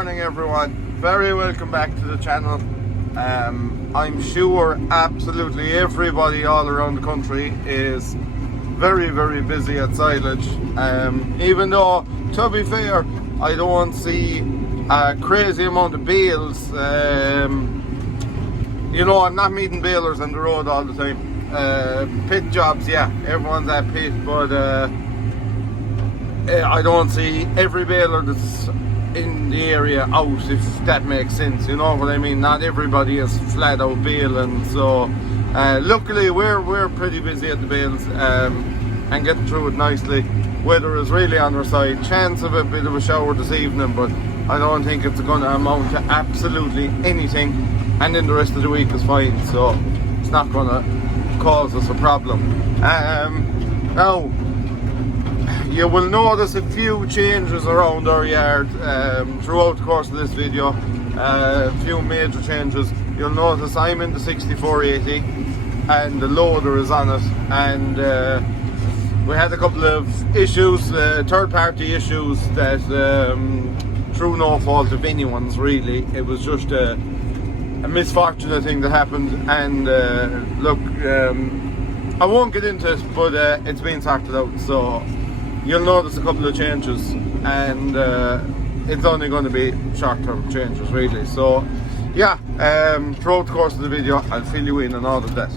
morning everyone, very welcome back to the channel. I'm sure absolutely everybody all around the country is very busy at silage, even though, to be fair, I don't see a crazy amount of bales. You know, I'm not meeting balers on the road all the time. Pit jobs, yeah, everyone's at pit, but I don't see every baler that's in the area out, if that makes sense, you know what I mean. Not everybody is flat out baling, so luckily we're pretty busy at the bales and getting through it nicely. Weather is really on our side, chance of a bit of a shower this evening, but I don't think it's going to amount to absolutely anything, and then the rest of the week is fine, so it's not going to cause us a problem. Now you will notice a few changes around our yard throughout the course of this video. A few major changes. You'll notice I'm in the 6480 and the loader is on it, and we had a couple of issues, third party issues that through no fault of anyone's really. It was just a misfortunate thing that happened, and look, I won't get into it, but it's been sorted out, so you'll notice a couple of changes, and it's only going to be short-term changes really. So yeah, throughout the course of the video I'll fill you in on all of that.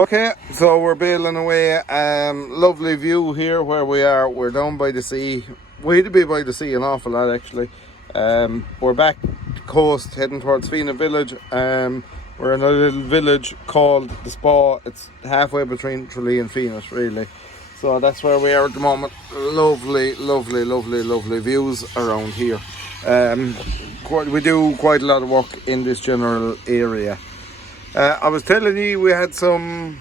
Okay, so we're baling away. Lovely view here where we are. We're down by the sea. We had to be by the sea an awful lot actually. We're back the coast heading towards Fina village. We're in a little village called the Spa. It's halfway between Tralee and Phoenix really. So that's where we are at the moment. Lovely views around here. We do quite a lot of work in this general area. I was telling you we had some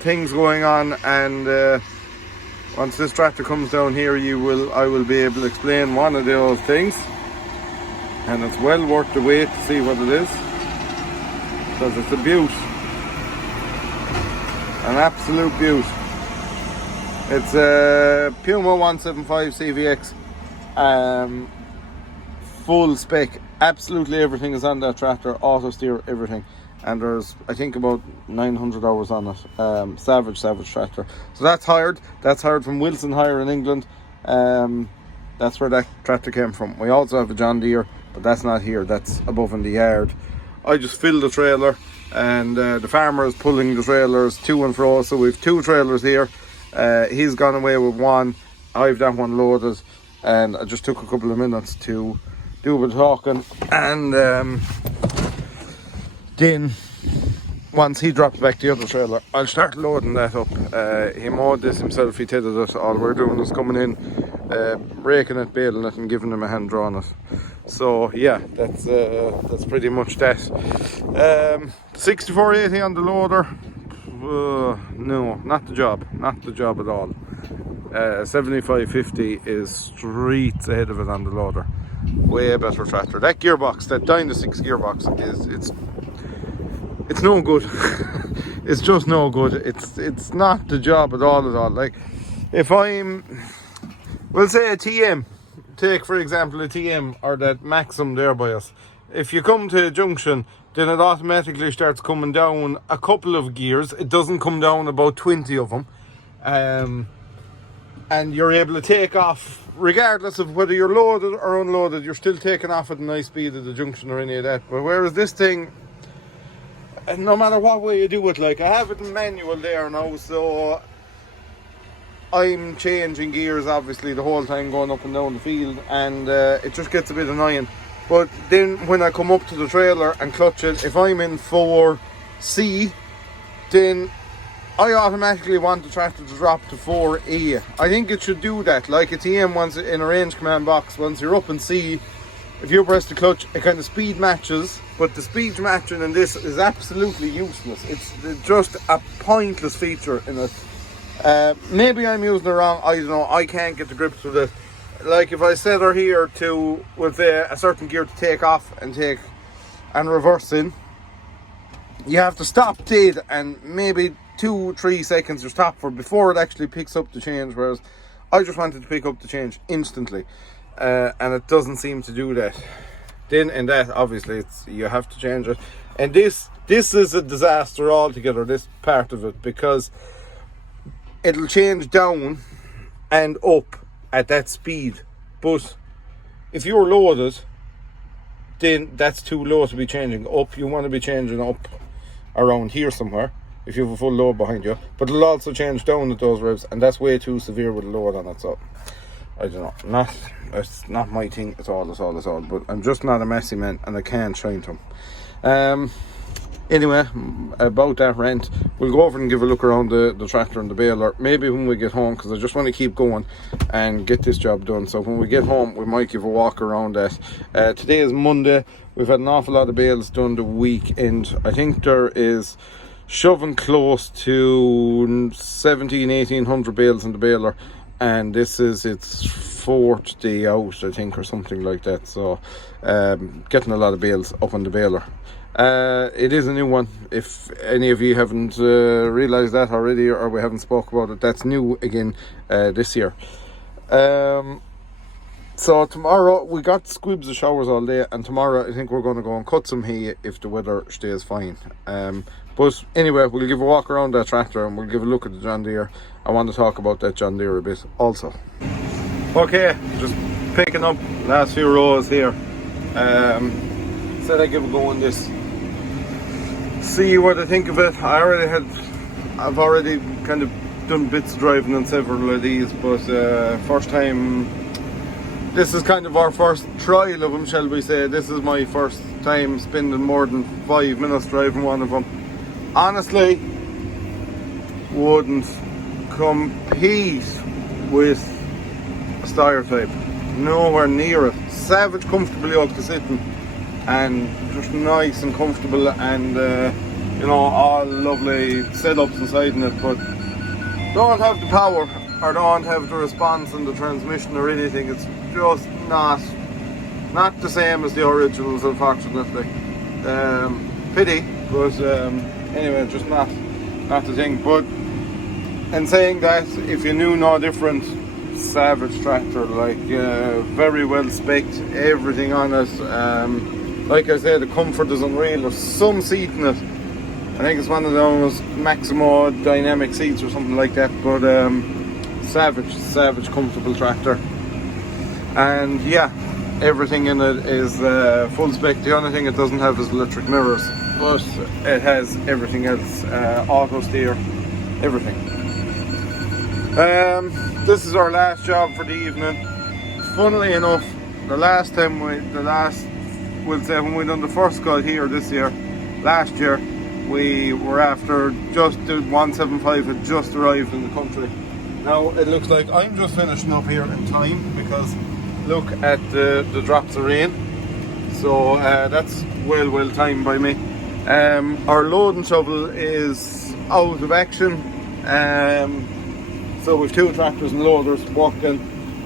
things going on, and once this tractor comes down here I will be able to explain one of those things, and it's well worth the wait to see what it is, because it's a beaut, an absolute beaut. It's a Puma 175 CVX, full spec, absolutely everything is on that tractor, auto steer, everything, and there's I think about 900 hours on it. Savage tractor. So that's hired from Wilson Hire in England. That's where that tractor came from. We also have a John Deere, but that's not here, that's above in the yard. I just filled the trailer, and the farmer is pulling the trailers to and fro, so we've two trailers here. He's gone away with one, I've that one loaded, and I just took a couple of minutes to do a bit of talking, and then once he drops back the other trailer, I'll start loading that up. He mowed this himself, he tidded it. All we're doing is coming in, raking it, baling it, and giving him a hand drawing it. So yeah, that's pretty much that. 6480 on the loader, no, not the job at all. 7550 is streets ahead of it on the loader. Way better tractor. That gearbox, that Dynasix gearbox, it's no good. It's just no good. It's not the job at all. Like, if we'll say a TM, take for example a TM or that Maxim there by us. If you come to a junction, then it automatically starts coming down a couple of gears. It doesn't come down about 20 of them. And you're able to take off regardless of whether you're loaded or unloaded. You're still taking off at a nice speed at the junction or any of that. But whereas this thing, no matter what way you do it, like I have it in manual there now, so I'm changing gears obviously the whole time going up and down the field, and it just gets a bit annoying. But then when I come up to the trailer and clutch it, if I'm in 4C, then I automatically want the tractor to drop to 4A. I think it should do that, like a TM once in a range command box. Once you're up in C, if you press the clutch, it kind of speed matches, but the speed matching in this is absolutely useless. It's just a pointless feature in it. Maybe I'm using it wrong, I don't know, I can't get the grips with it. Like if I set her here to with a certain gear to take off and reverse in, you have to stop dead and maybe 2-3 seconds you stop for before it actually picks up the change, whereas I just wanted to pick up the change instantly, and it doesn't seem to do that. Then in that, obviously, you have to change it, and this is a disaster altogether, this part of it, because it'll change down and up at that speed, but if you're loaded, then that's too low to be changing up. You want to be changing up around here somewhere if you have a full load behind you, but it'll also change down at those revs, and that's way too severe with a load on it. So I don't know, it's not my thing at all, but I'm just not a messy man, and I can't shine to him. Anyway, about that rent, we'll go over and give a look around the tractor and the baler, maybe when we get home, because I just want to keep going and get this job done. So when we get home, we might give a walk around that. Today is Monday. We've had an awful lot of bales done the weekend. I think there is shoving close to 1800 bales in the baler, and this is its 4th day out, I think, or something like that. So getting a lot of bales up on the baler. It is a new one. If any of you haven't realised that already, or we haven't spoke about it, that's new again this year. So tomorrow, we got squibs of showers all day, and tomorrow I think we're going to go and cut some hay if the weather stays fine. But anyway, we'll give a walk around that tractor and we'll give a look at the John Deere. I want to talk about that John Deere a bit also. Okay, just picking up last few rows here. Said I'd give a go on this, see what I think of it. I've already kind of done bits of driving on several of these, but first time, this is kind of our first trial of them, shall we say. This is my first time spending more than 5 minutes driving one of them. Honestly, wouldn't compete with a Steyr type, nowhere near it. Savage comfortably up to sitting, and just nice and comfortable, and you know, all lovely setups inside in it, but don't have the power or don't have the response in the transmission or anything. It's just not the same as the originals, unfortunately. Pity, but anyway, just not the thing. But in saying that, if you knew no different, savage tractor, like very well spec'd, everything on it. Like I said, the comfort is unreal. There's some seat in it. I think it's one of those Maximo dynamic seats or something like that. But savage comfortable tractor. And yeah, everything in it is full spec. The only thing it doesn't have is electric mirrors, but it has everything else, auto steer, everything. This is our last job for the evening. Funnily enough, when we done the first cut here this year, last year, we were after just the 175 had just arrived in the country. Now it looks like I'm just finishing up here in time, because look at the drops of rain. So that's well timed by me. Our loading shovel is out of action. So we've 2 tractors and loaders working,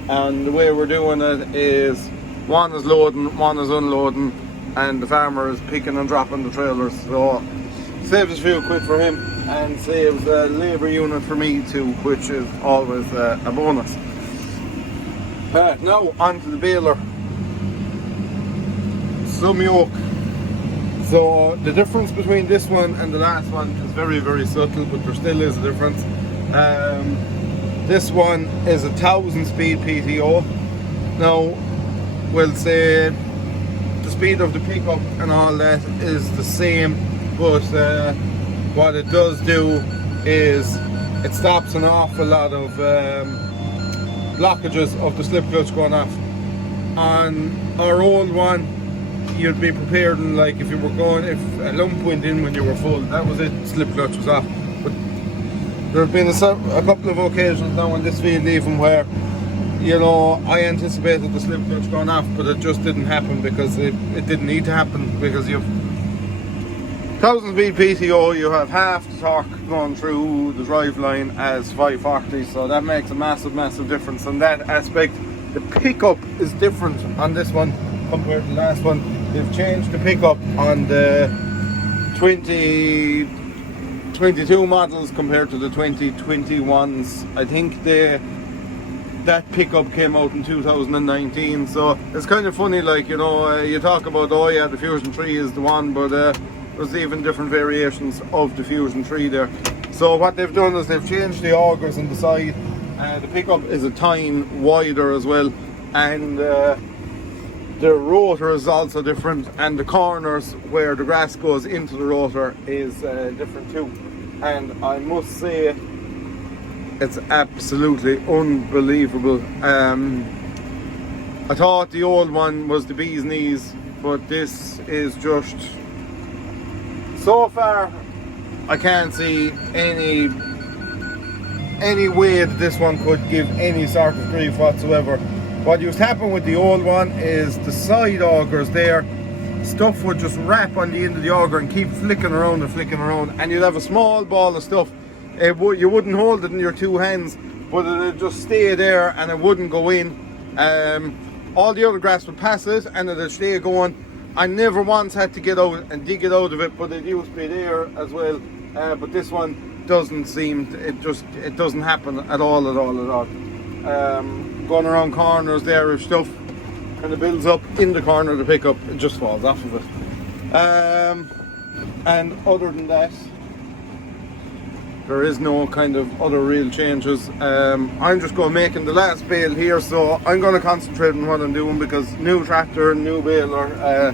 and the way we're doing it is one is loading, one is unloading, and the farmer is picking and dropping the trailers. So saves a few quid for him and saves a labour unit for me too, which is always a bonus. Now onto the baler. Some yoke. So the difference between this one and the last one is very subtle, but there still is a difference. This one is a 1000 speed PTO. Now we'll say the speed of the pickup and all that is the same, but what it does do is it stops an awful lot of blockages of the slip clutch going off. On our old one, you'd be prepared, and like if a lump went in when you were full, that was it, slip clutch was off. But there have been a couple of occasions now in this field even where, you know, I anticipated the slip clutch going off, but it just didn't happen, because it didn't need to happen, because you've 1000 speed PTO, you have half the torque going through the drive line as 540, so that makes a massive difference in that aspect. The pickup is different on this one compared to the last one. They've changed the pickup on the 2022 models compared to the 2021s. I think the that pickup came out in 2019, so it's kind of funny, like, you know, you talk about, oh yeah, the Fusion 3 is the one, but there's even different variations of the Fusion 3 there. So what they've done is they've changed the augers in the side. The pickup is a tine wider as well, and the rotor is also different, and the corners where the grass goes into the rotor is different too. And I must say, it's absolutely unbelievable. I thought the old one was the bee's knees, but this is just, so far I can't see any way that this one could give any sort of grief whatsoever. What used to happen with the old one is the side augers there, stuff would just wrap on the end of the auger and keep flicking around, and you'd have a small ball of stuff. You wouldn't hold it in your two hands, but it would just stay there and it wouldn't go in. All the other grass would pass it and it would stay going. I never once had to get out and dig it out of it, but it used to be there as well. But this one doesn't seem, it doesn't happen at all. Going around corners there, if stuff kind of builds up in the corner of the pickup, it just falls off of it. And other than that, there is no kind of other real changes. I'm just going making the last bale here, so I'm going to concentrate on what I'm doing, because new tractor, new baler,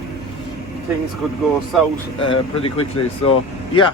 things could go south pretty quickly. So yeah.